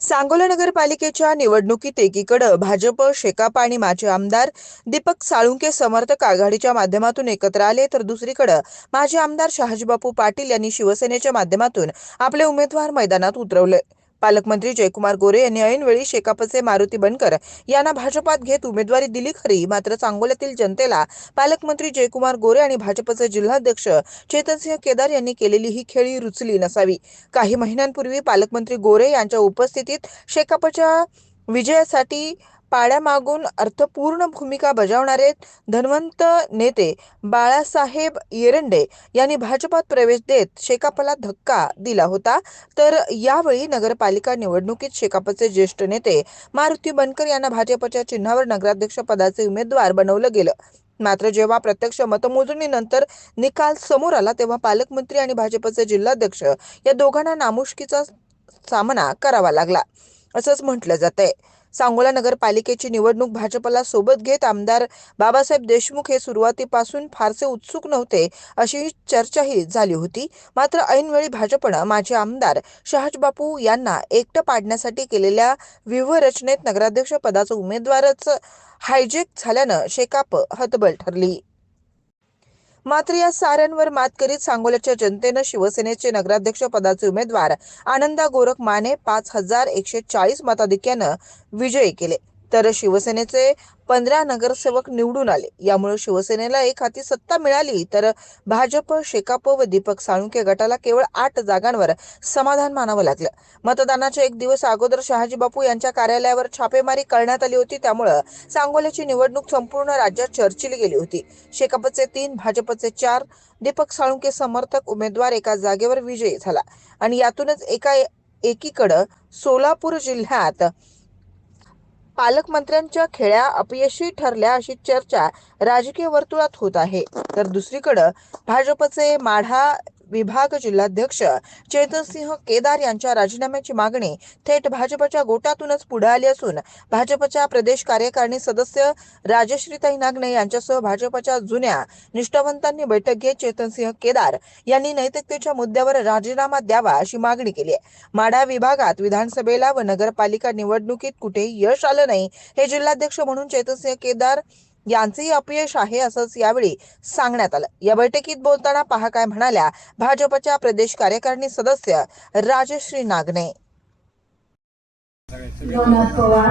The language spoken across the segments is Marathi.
सांगोला नगरपालिकेच्या निवडणुकीत एकीकडे भाजप शेकाप आणि माजी आमदार दीपक साळुंके समर्थक आघाडीच्या माध्यमातून एकत्र आले तर दुसरीकडे माजी आमदार शहाजीबापू पाटील यांनी शिवसेनेच्या माध्यमातून आपले उमेदवार मैदानात उतरवले. पालकमंत्री जयकुमार गोरे यांनी ऐनवेळी शेकापचे मारुती बनकर यांना भाजपात घेत उमेदवारी दिली खरी. मात्र सांगोल्यातील जनतेला पालकमंत्री जयकुमार गोरे आणि भाजपचे जिल्हाध्यक्ष चेतनसिंह केदार यांनी केलेली ही खेळी रुचली नसावी. काही महिन्यांपूर्वी पालकमंत्री गोरे यांच्या उपस्थितीत शेकापच्या विजयासाठी पाड्यामागून अर्थपूर्ण भूमिका बजावणारे धनवंत नेते बाळासाहेब येरंडे यांनी भाजपात प्रवेश देत शेकापला धक्का दिला होता. तर यावेळी नगरपालिका निवडणुकीत शेकापचे ज्येष्ठ नेते मारुती बनकर यांना भाजपच्या चिन्हावर नगराध्यक्ष पदाचे उमेदवार बनवलं गेलं. मात्र जेव्हा प्रत्यक्ष मतमोजणीनंतर निकाल समोर आला तेव्हा पालकमंत्री आणि भाजपचे जिल्हाध्यक्ष या दोघांना नामुष्कीचा सामना करावा लागला. असंच म्हटलं जातंय. सांगोला नगरपालिकेची निवडणूक भाजपला सोबत घेत आमदार बाबासाहेब देशमुख हे सुरुवातीपासून फारसे उत्सुक नव्हते अशी चर्चाही झाली होती. मात्र ऐनवेळी भाजपनं माजी आमदार शहाजबापू यांना एकटं पाडण्यासाठी केलेल्या व्यूहरचनेत नगराध्यक्ष पदाचा उमेदवारच हायजेक झाल्यानं शेकाप हतबल ठरली. मात्र या साऱ्यांवर मात करीत सांगोल्याच्या जनतेनं शिवसेनेचे नगराध्यक्ष पदाचे उमेदवार आनंदा गोरख माने पाच हजार एकशे चाळीस मताधिक्यानं विजयी केले. तर शिवसेनेचे पंधरा नगरसेवक निवडून आले. यामुळे शिवसेनेला एक हाती सत्ता मिळाली. तर भाजप शेकाप व दीपक साळुंके गटाला केवळ आठ जागांवर समाधान मानावं लागलं. मतदानाच्या एक दिवस अगोदर शहाजी बापू यांच्या कार्यालयावर छापेमारी करण्यात आली होती. त्यामुळं सांगोल्याची निवडणूक संपूर्ण राज्यात चर्चिली गेली होती. शेकापचे तीन भाजपचे चार दीपक साळुंके समर्थक उमेदवार एका जागेवर विजयी झाला. आणि यातूनच एका एकीकडं सोलापूर जिल्ह्यात पालकमंत्र्यांच्या खेळ्या अपयशी ठरल्या अशी चर्चा राजकीय वर्तुळात होत आहे. तर दुसरीकडं भाजपचे माढा विभाग जिल्हाध्यक्ष चेतनसिंह केदार यांच्या राजीनाम्याची मागणी थेट भाजपच्या गोटातूनच पुढे आली असून भाजपच्या प्रदेश कार्यकारिणी सदस्य राजश्रीताई नागणे यांच्यासह भाजपच्या जुन्या निष्ठावंतांनी बैठक घेत चेतनसिंह केदार यांनी नैतिकतेच्या मुद्द्यावर राजीनामा द्यावा अशी मागणी केली आहे. माढा विभागात विधानसभेला व नगरपालिका निवडणुकीत कुठेही यश आलं नाही हे जिल्हाध्यक्ष म्हणून चेतनसिंह केदार यांचेही अपयश आहे असंच यावेळी सांगण्यात आलं. या बैठकीत बोलताना पहा काय म्हणाल्या भाजपच्या प्रदेश कार्यकारिणी सदस्य राजश्री नागने नवनाथ पवार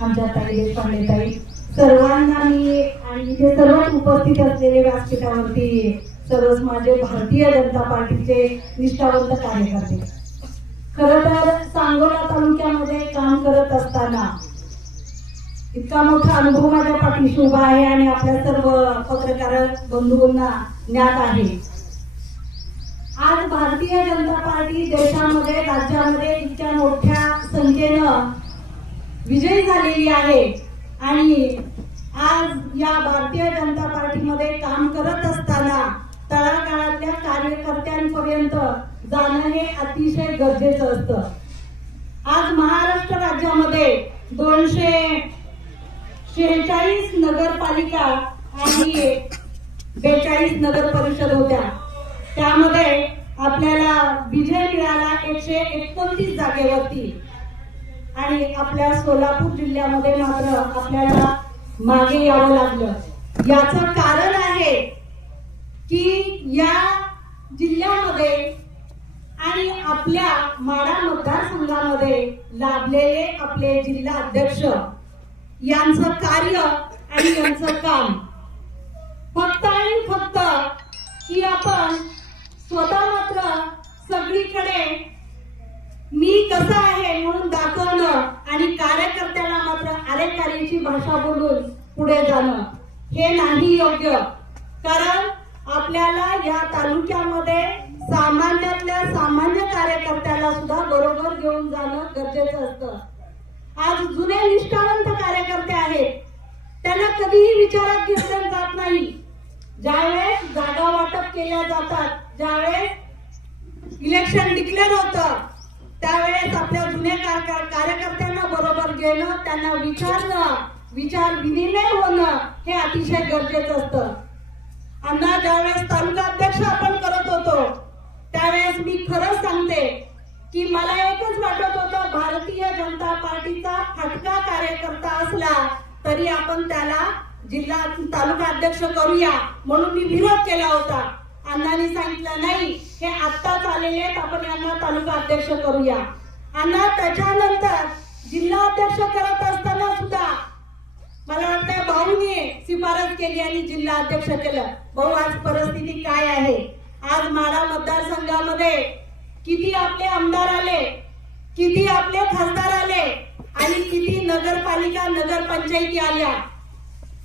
आमच्या ताई देशपांडेताई सर्वांना मी आणि इथे सर्वच उपस्थित असलेले व्यासपीठावरती सर्वच माझे भारतीय जनता पार्टीचे निष्ठावंत कार्यकर्ते. खर तर सांगोला तालुक्यामध्ये काम करत असताना इतका मोठा अनुभव माझ्या पाठीशी उभा आहे आणि आपल्या सर्व पत्रकार बंधूंना ज्ञात आहे. आज भारतीय जनता पार्टी देशामध्ये राज्यामध्ये इतक्या मोठ्या संख्येनं विजयी झालेली आहे आणि आज या भारतीय जनता पार्टीमध्ये काम करत असताना तळागाळातल्या कार्यकर्त्यांपर्यंत जाणं हे अतिशय गरजेचं असतं. आज महाराष्ट्र राज्यामध्ये दोनशे शेहेचाळीस नगरपालिका आणि बेचाळीस नगर परिषद होत्या. त्यामध्ये आपल्याला विजय मिळाला एकशे एकोणतीस जागेवरती. आणि आपल्या सोलापूर जिल्ह्यामध्ये मात्र आपल्याला मागे यावं लागलं. याचं कारण आहे की या जिल्ह्यामध्ये आणि आपल्या माडा मतदारसंघामध्ये लाभलेले आपले जिल्हा अध्यक्ष यांचं कार्य आणि यांचं काम. फक्त आणि फक्त की आपण स्वतः मात्र सगळीकडे मी कसा आहे म्हणून दाखवणं आणि कार्यकर्त्याला मात्र अरेकारीची भाषा बोलून पुढे जाणं हे नाही योग्य. कारण आपल्याला या तालुक्यामध्ये सामान्यातल्या सामान्य कार्यकर्त्याला सुद्धा बरोबर घेऊन जाणं गरजेचं असतं. आज जुने निष्ठावंत कार्यकर्ते आहेत. त्यांना कधीही विचारात घेतलं जात नाही. ज्यावेळेस जागा वाटप केल्या जातात ज्यावेळेस इलेक्शन डिक्लेअर होतं त्यावेळेस आपल्या जुन्या कार्यकर्त्यांना बरोबर घेणं त्यांना विचारणं विचार विनिमय होणं हे अतिशय गरजेचं असतं. अण्णा ज्यावेळेस तालुका अध्यक्ष आपण करत होतो त्यावेळेस मी खरंच सांगते की मला एकच वाटत होतं भारतीय जनता पार्टीचा फटका कार्यकर्ता असला तरी आपण त्याला जिल्हा तालुका अध्यक्ष करूया म्हणून मी विरोध केला होता. अण्णांनी सांगितलं नाही हे आत्ताच आलेले आहेत आपण यांना तालुका अध्यक्ष करूया. अण्णा त्याच्यानंतर जिल्हा अध्यक्ष करत असताना सुद्धा मला वाटतंय भाऊनी शिफारस केली आणि जिल्हा अध्यक्ष केलं. भाऊ आज परिस्थिती काय आहे? आज माडा मतदारसंघामध्ये किती आपले आमदार आले किती आपले खासदार आले आणि किती नगरपालिका नगरपंचायती आल्या.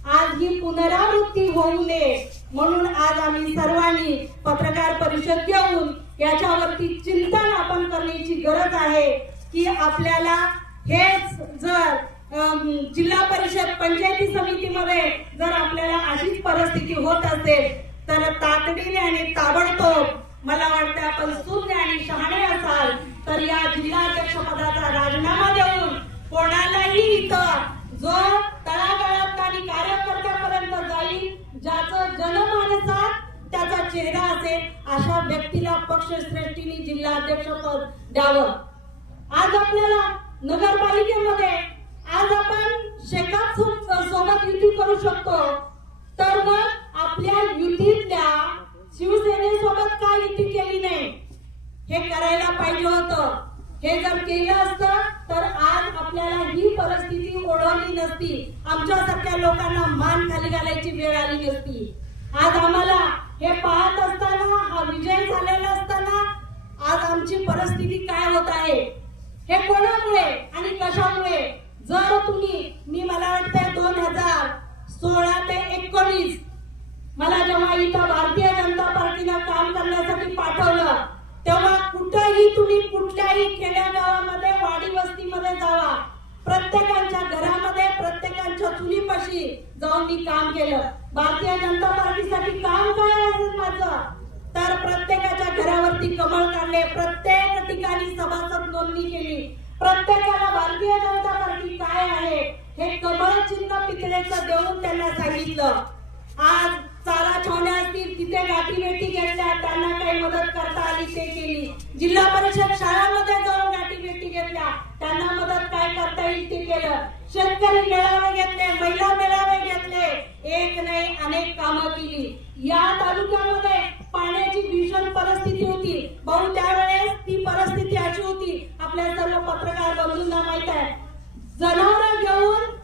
आज ही पुनरावृत्ती होऊ नये म्हणून आज आम्ही सर्वांनी पत्रकार परिषद घेऊन याच्यावरती चिंतन आपण करण्याची गरज आहे की आपल्याला हेच जर जिल्हा परिषद पंचायती समितीमध्ये जर आपल्याला अशीच परिस्थिती होत असेल तर तातडीने आणि ताबडतोब मला वाटतं आपण शून्य आणि शहाणे असाल तर या जिल्हाध्यक्ष पदाचा राजीनामा देऊन कोणालाही इथं जो तळागाळात आणि कार्यकर्त्यापर्यंत जाईल ज्याचं जनमानसात त्याचा चेहरा असेल अशा व्यक्तीला पक्षश्रेष्ठीने जिल्हाध्यक्ष पद द्यावं. आज आपल्याला नगरपालिकेमध्ये आज आपण शेकाप सोबत युती करू शकतो. तर मग आपल्या युतीतल्या सोबत का युती केली नाही? हे करायला पाहिजे होतं. हे जर केलं असतं तर आज आपल्याला ही परिस्थिती ओढवली नसती. आमच्यासारख्या लोकांना मान खाली घालायची वेळ आली नसती. आज आम्हाला हे पाहत असताना हा विजय झालेला असताना आज आमची परिस्थिती काय होत आहे? हे कोणामुळे आणि कशामुळे? जर तुम्ही मी मला वाटतंय दोन हजार सोळा ते एकोणीस मला जेव्हा इथं भारतीय जनता पार्टीनं काम करण्यासाठी पाठवलं तेव्हा कुठंही तुम्ही कुठल्याही खेड्यागावामध्ये वाडी वस्तीमध्ये जावा. प्रत्येकाच्या घरामध्ये प्रत्येकाच्या चुलीपाशी जाऊन मी काम केलं. भारतीय जनता पार्टीसाठी काम काय असेल माझं? तर प्रत्येकाच्या घरावरती कमळ काढले प्रत्येक ठिकाणी सभासद नोंदणी केली. प्रत्येकाला भारतीय जनता पार्टी काय आहे हे कमळ चिन्ह पितळेचं देऊन त्यांना सांगितलं. आज चारा छावण्या असतील तिथे गाठी भेटी घेतल्या त्यांना काही मदत करता आली ते केली. जिल्हा परिषद शाळांमध्ये जाऊन गाठी भेटी घेतल्या. त्यांना मदत काय करता येईल ते केलं. शेतकरी मेळावे घेतले महिला मेळावे घेतले. एक नाही अनेक कामं केली. या तालुक्यामध्ये पाण्याची भीषण परिस्थिती होती. भाऊ त्यावेळेस ती परिस्थिती अशी होती. आपल्या सर्व पत्रकार बंधूंना माहीत आहे. जनावर घेऊन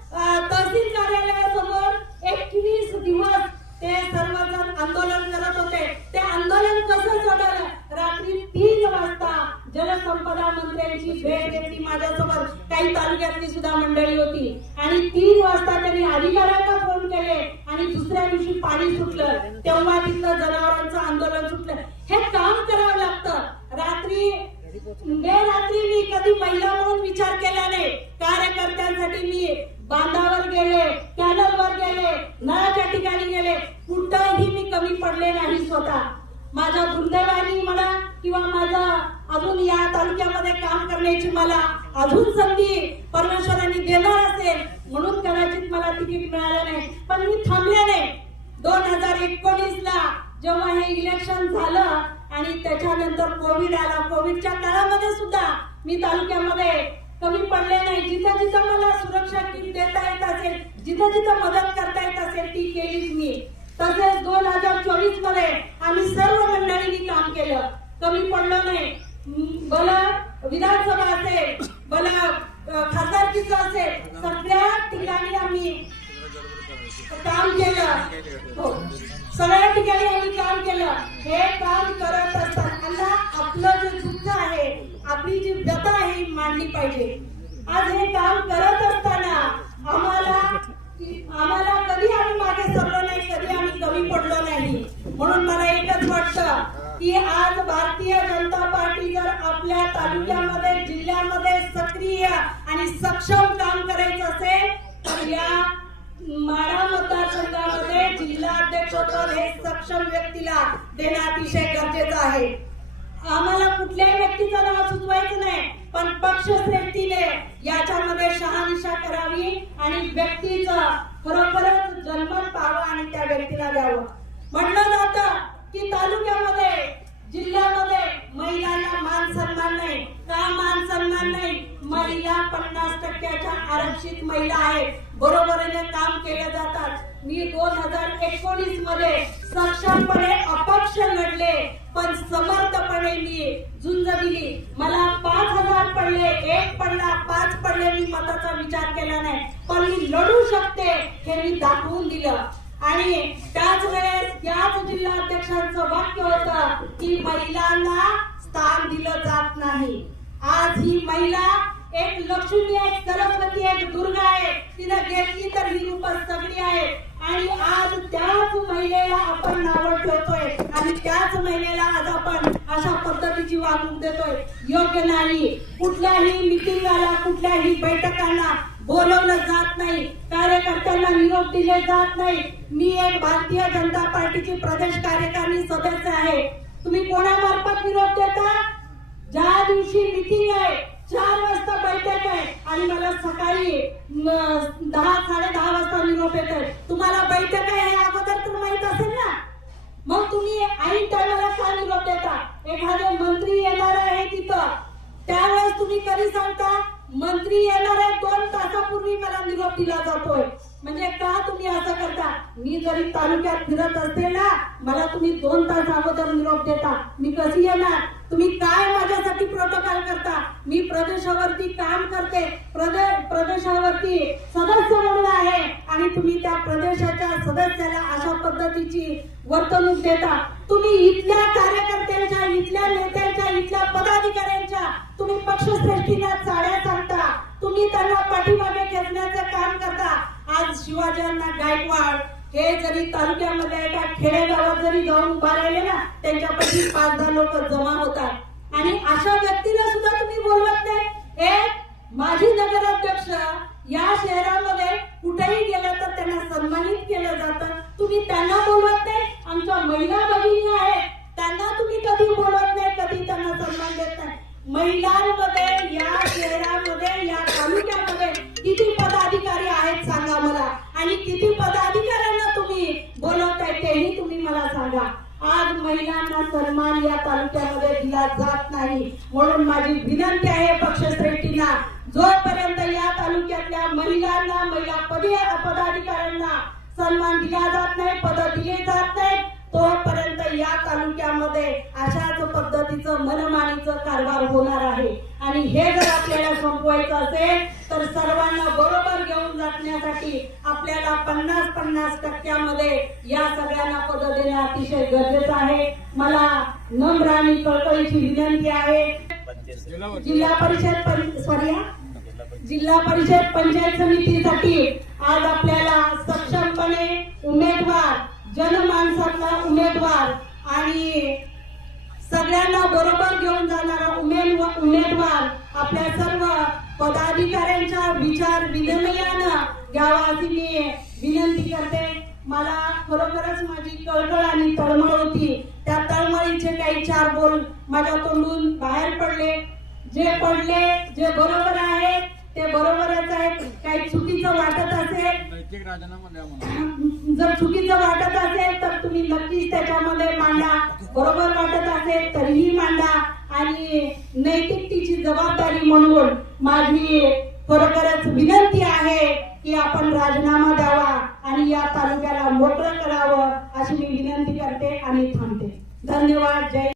तहसील कार्यालयासमोर एकवीस दिवस ते सर्वजण आंदोलन करत होते. ते आंदोलन कसं सोडवलं रात्री तीन वाजता जलसंपदा मंत्र्यांची भेट घेतली माझ्यासोबत काही तालुक्यातली सुद्धा मंडळी होती. आणि तीन वाजता त्यांनी अधिकाऱ्यांना फोन केले आणि दुसऱ्या दिवशी पाणी सुटलं. तेव्हा तिथलं जनावरांचं आंदोलन सुटलं हे काम करावं लागतं रात्री बेरात्री मी कधी महिला म्हणून विचार केला नाही कार्यकर्त्यांसाठी मी बांधावर गेले कॅनलवर गेले नळाच्या ठिकाणी गेले कुठंही मी कमी पडले नाही स्वतः. माझ्या दुर्दैवानी म्हणा किंवा माझा अजून या तालुक्यामध्ये काम करण्याची मला अजून संधी परमेश्वरांनी देणार असेल म्हणून कदाचित मला तिकीट मिळालं नाही. पण मी थांबले नाही दोन हजार एकोणीस ला जेव्हा हे इलेक्शन झालं आणि त्याच्यानंतर कोविड आला कोविडच्या काळामध्ये सुद्धा मी तालुक्यामध्ये कमी पडले नाही. जिथं जिथं मला सुरक्षा किट देता येत असेल जिथं जिथं मदत करता येत असेल ती केलीच मी. तसेच दोन हजार चोवीसमध्ये आम्ही सर्व मंडळींनी काम केलं. कमी पडलो नाही. म, भला विधानसभा असेल भला खासदारकीच असेल सगळ्या ठिकाणी आम्ही काम केलं. हो. सगळ्या ठिकाणी आम्ही काम केलं. हे काम करत असताना आपलं जे दुःख आहे आपली जी व्यथा आहे मांडली पाहिजे. आज हे काम करत असताना आम्हाला आम्हाला कधी आम्ही मागे सरलो नाही कधी आम्ही कमी पडलो नाही म्हणून मला एकच वाटतं की आज भारतीय जनता पार्टी जर आपल्या तालुक्यामध्ये जिल्ह्यामध्ये सक्रिय आणि सक्षम काम करायचं असेल तर या माढा मतदारसंघामध्ये जिल्हाध्यक्षपद हे सक्षम व्यक्तीला देणं अतिशय गरजेचं आहे. आम्हाला कुठल्याही व्यक्तीचं नाव सुचवायचं नाही पण पक्षश्रेष्ठीने याच्यामध्ये शहानिशा करावी आणि व्यक्तीचं खरोखरच जन्मत पाहावं आणि त्या व्यक्तीला द्यावं. म्हटलं जातं की तालुक्यामध्ये जिल्ह्यामध्ये महिलांना मान सन्मान नाही का मान सन्मान नाही? महिला पन्नास टक्क्याच्या आरक्षित महिला आहेत. बरोबरीने काम केले जातात. मी दोन हजार एकोणीसमध्ये सक्षमपणे अपक्ष लढले पण समर्थपणे मी झुंज दिली. मला पाच हजार पडले एक पडला पाच पडले मी मताचा विचार केला नाही. पण मी लढू शकते हे मी दाखवून दिलं. आणि त्याच वेळेस याच जिल्हाध्यक्षांचं वाक्य होत की महिलांना स्थान दिलं जात नाही. आज ही महिला एक लक्ष्मी एक सरस्वती एक दुर्गा आहे तिनं घेतली तर ही रूप सगळी आहे आणि आज त्याच महिलेला आपण नावं ठेवतोय. आणि त्याच महिलेला आज आपण अशा पद्धतीची वागणूक देतोय. योग्य नाही. कुठल्याही मिटिंगाला कुठल्याही बैठकांना बोलवलं जात नाही. कार्यकर्त्यांना निरोप दिले जात नाही. मी एक भारतीय जनता पार्टीची प्रदेश कार्यकारिणी सदस्य आहे. तुम्ही कोणामार्फत निरोप देता? ज्या दिवशी मिटिंग आहे चार वाजता बैठक आहे आणि मला सकाळी दहा साडे दहा वाजता निरोप येतोय तुम्हाला बैठक आहे हे अगोदर तर माहीत असेल ना? मग तुम्ही ऐन टायमाला का निरोप देता? एखादे मंत्री येणार आहे तिथं. त्यावेळेस तुम्ही कधी सांगता? मंत्री येणार आहे दोन तासापूर्वी मला निरोप दिला जातोय. म्हणजे का तुम्ही असं करता? मी जरी तालुक्यात फिरत असते ना मला तुम्ही दोन तास अगोदर निरोप देता. मी कशी येणार? तुम्ही काय माझ्यासाठी प्रोटोकॉल करता? मी प्रदेशावरती काम करते. प्रदे- प्रदेशावरती सदस्य म्हणून आहे. आणि तुम्ही त्या प्रदेशाच्या सदस्याला अशा पद्धतीची वर्तणूक देता. तुम्ही इथल्या कार्यकर्त्यांच्या इथल्या नेत्यांच्या इथल्या पदाधिकाऱ्यांच्या तुम्ही पक्षश्रेष्ठीला चाड्या सांगता. तुम्ही त्यांना पाठीमागे खेचण्याचं काम करता. आज शिवाजींना गायकवाड हे जरी तालुक्यामध्ये एका खेडेगावात जरी जाऊन उभा राहिले ना त्यांच्यापैकी पाच दहा लोक जमा होतात. आणि अशा व्यक्तीला सुद्धा तुम्ही बोलवत नाही. एक माजी नगराध्यक्ष या शहरामध्ये कुठेही गेलं तर त्यांना सन्मानित केलं जातं. तुम्ही त्यांना बोलवत नाही. आमच्या महिला भगिनी आहेत. त्यांना तुम्ही कधी बोलवत नाही कधी त्यांना सन्मान देत नाही. महिलांमध्ये या केला जात नाही. म्हणून माझी विनंती आहे पक्षश्रेष्ठींना जोपर्यंत या तालुक्यातल्या महिलांना महिला पदी पदाधिकाऱ्यांना सन्मान दिला जात नाही पद दिले जात नाही तोपर्यंत या तालुक्यामध्ये अशाच पद्धतीचं मनमानीचं कारभार होणार आहे. आणि हे जर आपल्याला संपवायचं असेल तर सर्वांना बरोबर घेऊन जाण्यासाठी आपल्याला पन्नास पन्नास टक्क्यामध्ये या सगळ्यांना पद देणं अतिशय गरजेचं आहे. मला नम्र आणि कळकळीची विनंती आहे. जिल्हा परिषद सॉरी जिल्हा परिषद पंचायत समितीसाठी आज आपल्याला सक्षमपणे उमेदवार जनमानसातला उमेदवार आणि सगळ्यांना बरोबर घेऊन जाणारा उमेदवार उमेदवार आपल्या सर्व पदाधिकाऱ्यांच्या विचार विनिमयानं घ्यावा अशी मी विनंती करते. मला खरोखरच माझी कळकळ आणि तळमळ होती. त्या तळमळीचे काही चार बोल माझ्या तोंडून बाहेर पडले. जे पडले जे बरोबर आहे ते बरोबरच आहे. काही चुकीचं वाटत असेल जर चुकीचं वाटत असेल तर तुम्ही नक्कीच त्याच्यामध्ये मांडा. बरोबर वाटत असेल तरीही मांडा. आणि नैतिकतेची जबाबदारी म्हणून माझी खरोखरच विनंती आहे की आपण राजीनामा द्यावा आणि या तालुक्याला मोकळं करावं अशी मी विनंती करते आणि थांबते. धन्यवाद. जय